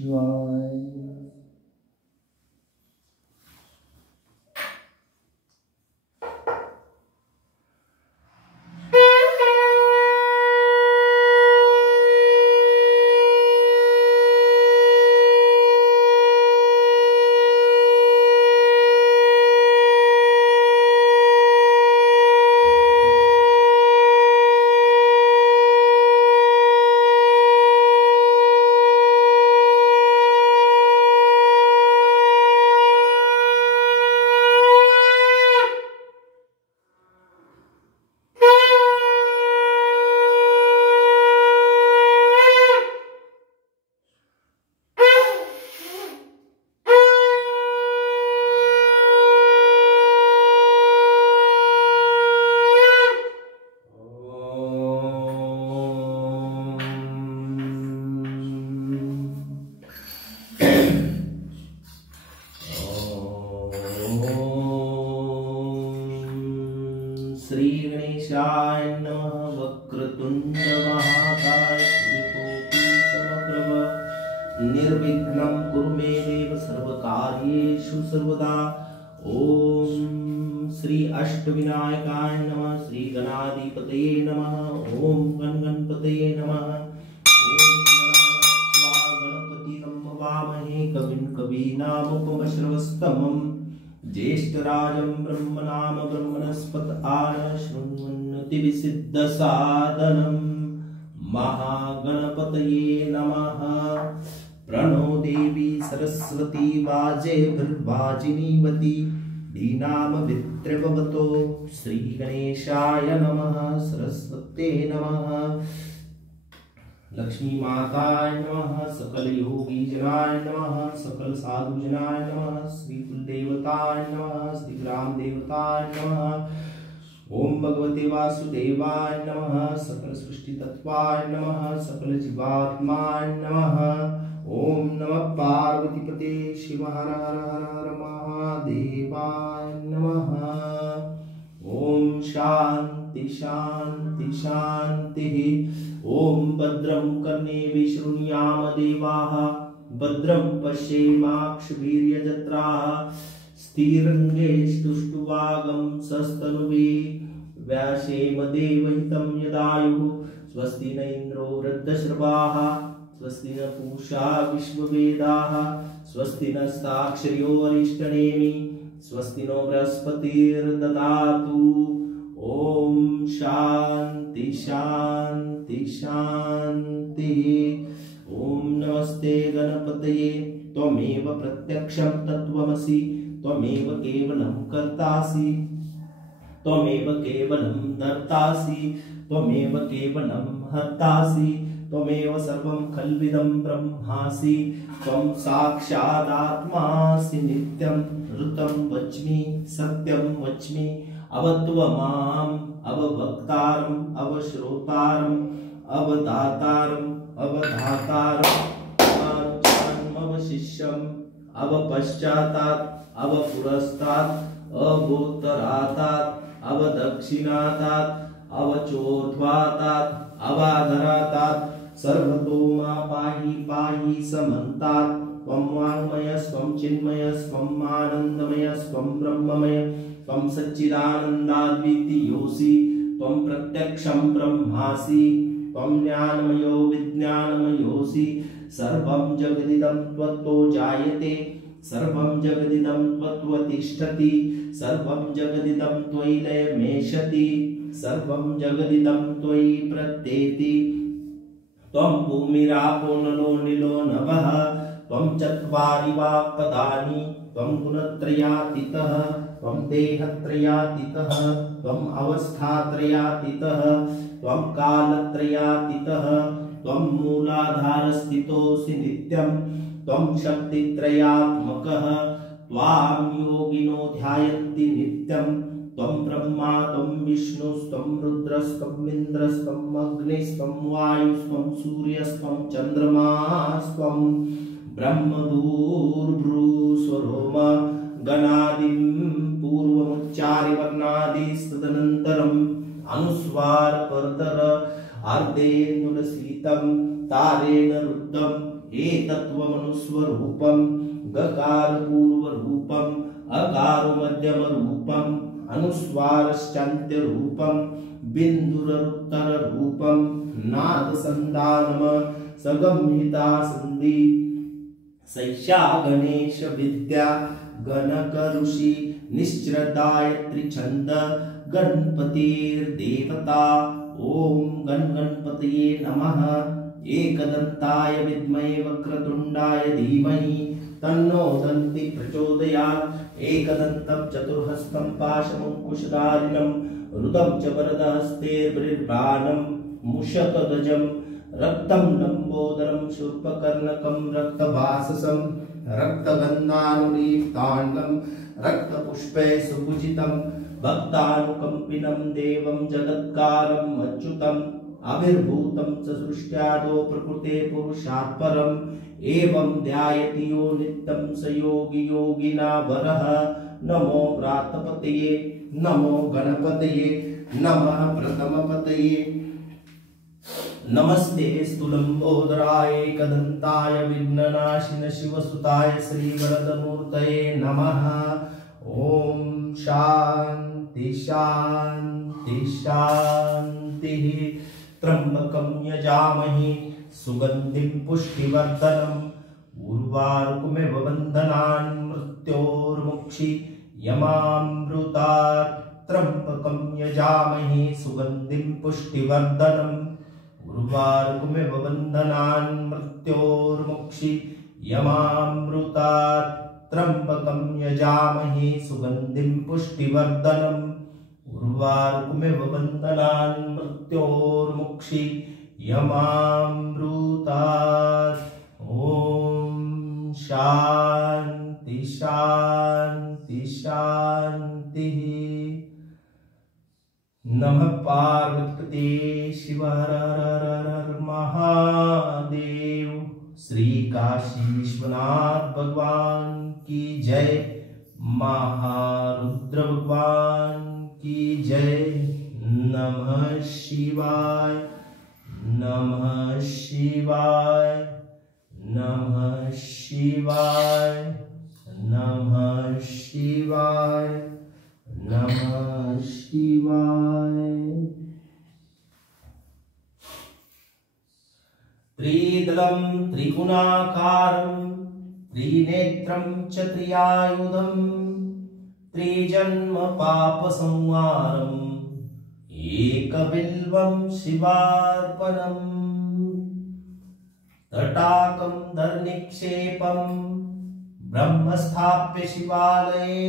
शिवाय। श्री गणेशाय नमः। वक्रतुंड महाकाय सूर्यकोटि समप्रभ निर्विघ्नं कुरु मे देव सर्वकार्येषु सर्वदा। ओम श्री अष्टविनायकाय नमः। श्री गणाधिपतये नमः। ओम गणगणपतये नमः। ओम गणपतिं नमामहे कविं कवीनामुपमश्रवस्तमम् ज्येष्ठराजं ब्रह्मणां ब्रह्मणस्पत आनशृण्वन्नतिविसिद्धसादनं महागणपतये नमः। प्रणो देवी सरस्वती वाजेभिर्वाजिनीवती धीनामभित्रवतो। श्री गणेशाय नमः। सरस्वते नमः। लक्ष्मी माताय नमः। सकल योगी जनाय नमः। सकल साधु जनाय नमः। श्री कुल देवताय नमः। श्री ग्राम देवताय नमः। ओम भगवते वासुदेवाय नमः। सकल सृष्टि तत्वाय नमः। सकल जीवात्माय नमः। ओम नमः पार्वतीपते शिव हर हर हर हर महादेवाय नमः। ओम शांति शांति शांति। ओम भद्रं कर्णेभिः शृणुयाम देवाः। भद्रं पश्येमाक्षभिर्यजत्राः। स्थिरंगैस्तुष्टुवागं सस्तनुभिः व्यासेम देवहितं यदायुः। स्वस्ति न इन्द्रो वृद्धश्रवाः। स्वस्ति न पूषा विश्ववेदाः। स्वस्ति नस्ताक्षर्यो अरिष्टनेमि। स्वस्ति नो बृहस्पतिर्ददातु। ओम शांति शांति शांति। ओम नमस्ते गणपतये। त्वमेव प्रत्यक्षं तत्त्वमसि। त्वमेव केवलं कर्तासि। त्वमेव केवलं धर्तासि। त्वमेव केवलं हर्तासि। त्वमेव सर्वं खल्विदं ब्रह्मासि। त्वं साक्षादात्मासि नित्यं ऋतं वच्मि सत्यं वच्मि। अवत्वमाम् अवभक्तारम् अवश्रोतारम् अवदातारम् अवधातारम् अवशिष्यम् अवपश्चातात् अवपुरस्तात् अवोत्तरातात् अवदक्षिणातात् अवचोर्ध्वातात् अवाधरातात् सर्वतो मा पाहि पाहि समन्तात्। त्वं वाङ्मयस्त्वं चिन्मयस्त्वं आनन्दमयस्त्वं ब्रह्ममय त्वं सच्चिदानन्दाद्वितीयोऽसि। त्वं प्रत्यक्षं ब्रह्मासि। त्वं ज्ञानमयो विज्ञानमयोऽसि। सर्वं जगदिदं त्वत्तो जायते। सर्वं जगदिदं त्वत्तो तिष्ठति। सर्वं जगदिदं त्वयि लयमेषति। सर्वं जगदिदं त्वयि प्रत्येति। त्वं भूमिरापो नलो निलो नभः। त्वं चत्वारि वाक्पदानि। त्वं गुणत्रयातीतः। त्वं देहत्रयातीतः। त्वं अवस्थात्रयातीतः। त्वं कालत्रयातीतः। त्वं मूलाधारस्थितोऽसि नित्यं। त्वं शक्तित्रयात्मकः। त्वां योगिनो ध्यायन्ति नित्यं। त्वं ब्रह्मा त्वं विष्णुस्त्वं रुद्रस्त्वं इन्द्रस्त्वं अग्निस्त्वं वायुस्त्वं सूर्यस्त्वं चन्द्रमास्त्वं ब्रह्मभूर्भुवस्वरोम गणादिं पूर्वमुच्चार्य वर्णादिस्तदनन्तरम् अनुस्वार परतर अर्धेन्दुलसितं तारेण रुद्धं एतत्त्वमनुस्वरूपं गकार पूर्वरूपं अकार मध्यमरूपं अनुस्वारश्चान्त्यरूपं बिन्दुरुत्तररूपं नादसन्धानम सगम्यता सन्धि सैषा गणेश विद्या गणक ऋषि निश्चरदायत्री छंद गणपतिर्देवता ओम गणपतये नमः एकदंताय विद्महे वक्रतुंडाय धीमहि तन्नो दन्ति प्रचोदयात् एकदन्तं चतुर्हस्तं पाशमंकुशधारिणं रुदं च वरदहस्तेर्बिर्बाणं मूषकगजं रक्तं लंबोदरं शूर्पकर्णकं रक्तभाससं रक्तगन्धानुलेप्ताण्डं रक्तपुष्पे सुपूजितं भक्तानुकम्पिनं देवं जगत्कारं अच्युतम् आविर्भूतं च सृष्ट्यादो प्रकृते पुरुषात् परम् एवं ध्यायति यो नित्यं स योगी योगिना वरः नमो व्रातपतये नमो गणपतये नमः प्रथमपतये नमस्ते स्तुलंबोदराय एकदंताय विघ्ननाशिन शिवसुताय श्रीवरदमूर्तये नमः ओम शांति शांति शांतिः त्र्यंबकं यजामहे सुगंधिं पुष्टिवर्धनम् उर्वारुकमिव बन्धनान् मृत्योर्मुक्षि यमामृतात् त्र्यंबकं यजामहे सुगंधिं पुष्टिवर्धनम् उर्वारुकमिव बन्धनान् मृत्योर्मुक्षि यमामृतात् त्र्यंबकं यजामहे सुगंधिं पुष्टिवर्धनम् उर्वारुकमिव बन्धनान् मृत्योर्मुक्षि यमामृतात् ओम शांति शांति शांति नमः पार्वती शिव हर हर हर महादेव श्री काशी विश्वनाथ भगवान की जय महारुद्र भगवान की जय नमः शिवाय नमः शिवाय नमः शिवाय नमः शिवाय नमः शिवाय त्रिदलं त्रिगुणाकारं त्रिनेत्रं च त्रियायुधं त्रिजन्म पापसंहारम् एकबिल्वं शिवार्पणम् तटाकं धरनिक्षेपं ब्रह्मस्थाप्य शिवालये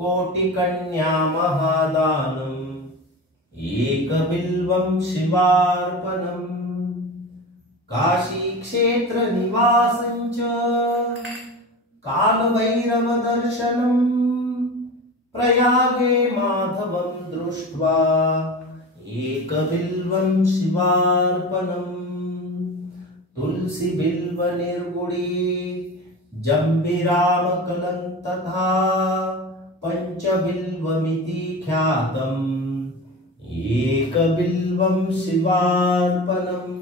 कोटिकन्या महादानम् एकबिल्वं शिवार्पणम् काशी क्षेत्र निवासं च कालभैरव दर्शनम् प्रयागे माधवं दृष्ट्वा एकबिल्वं शिवार्पणम् तुलसी बिल्व निर्गुणी जम्बिरामकलं तथा पंचबिल्वमिति ख्यातम् एकबिल्वं शिवार्पणम्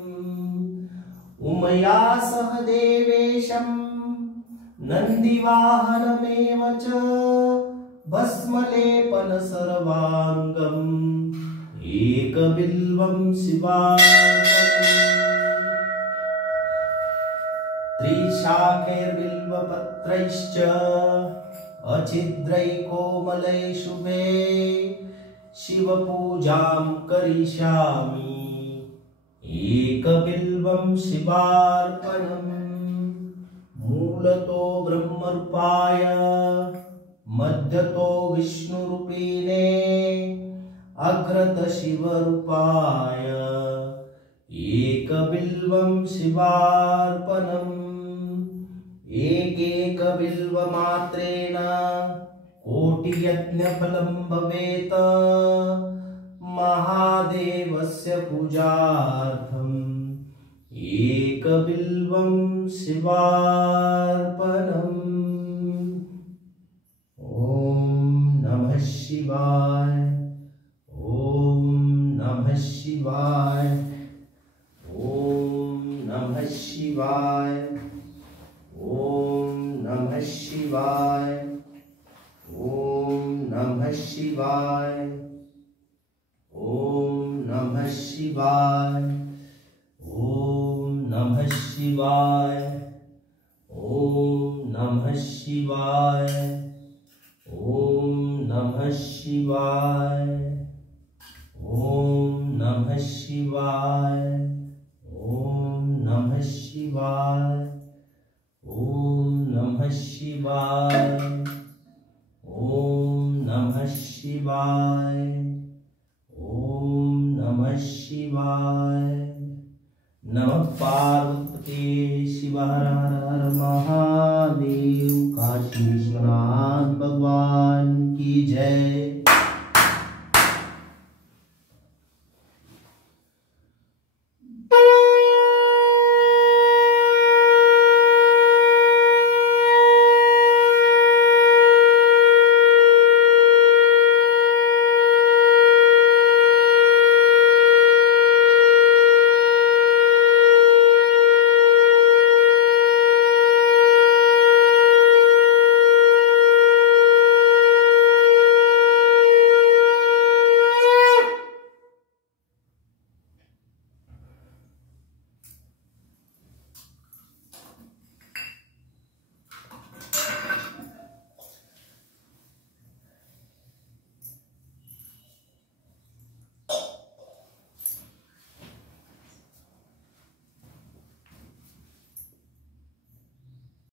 उमया सह देवेशं नन्दिवाहनमेव च भस्मलेपन सर्वांगम् एकबिल्वं शिवार्पणम् त्रिशाखैर्बिल्वपत्रैश्च अछिद्रैकोमलै शुभे शिवपूजां करिष्यामि एकबिल्वं शिवार्पणम् मूलतो ब्रह्मरूपाय मध्यतो विष्णुरूपिणे अग्रत शिवरूपाय एकबिल्वं शिवार्पणम् एकैकबिल्वमात्रेण कोटियज्ञफलं भवेत् महादेवस्य पूजार्थम् एकबिल्वं शिवार्पणम् ॐ नमः शिवाय ॐ नमः शिवाय ॐ नमः शिवाय शिवाय। ओम नमः शिवाय। ओम नमः शिवाय। ओम नमः शिवाय। ओम नमः शिवाय। ओम नमः शिवाय। ओम नमः शिवाय। ओम नमः शिवाय। ओम नमः शिवाय। ओम नमः शिवाय। ओम नमः शिवाय। नमः पार्वती शिव हर हर महादेव। काशी विश्वनाथ भगवान की जय।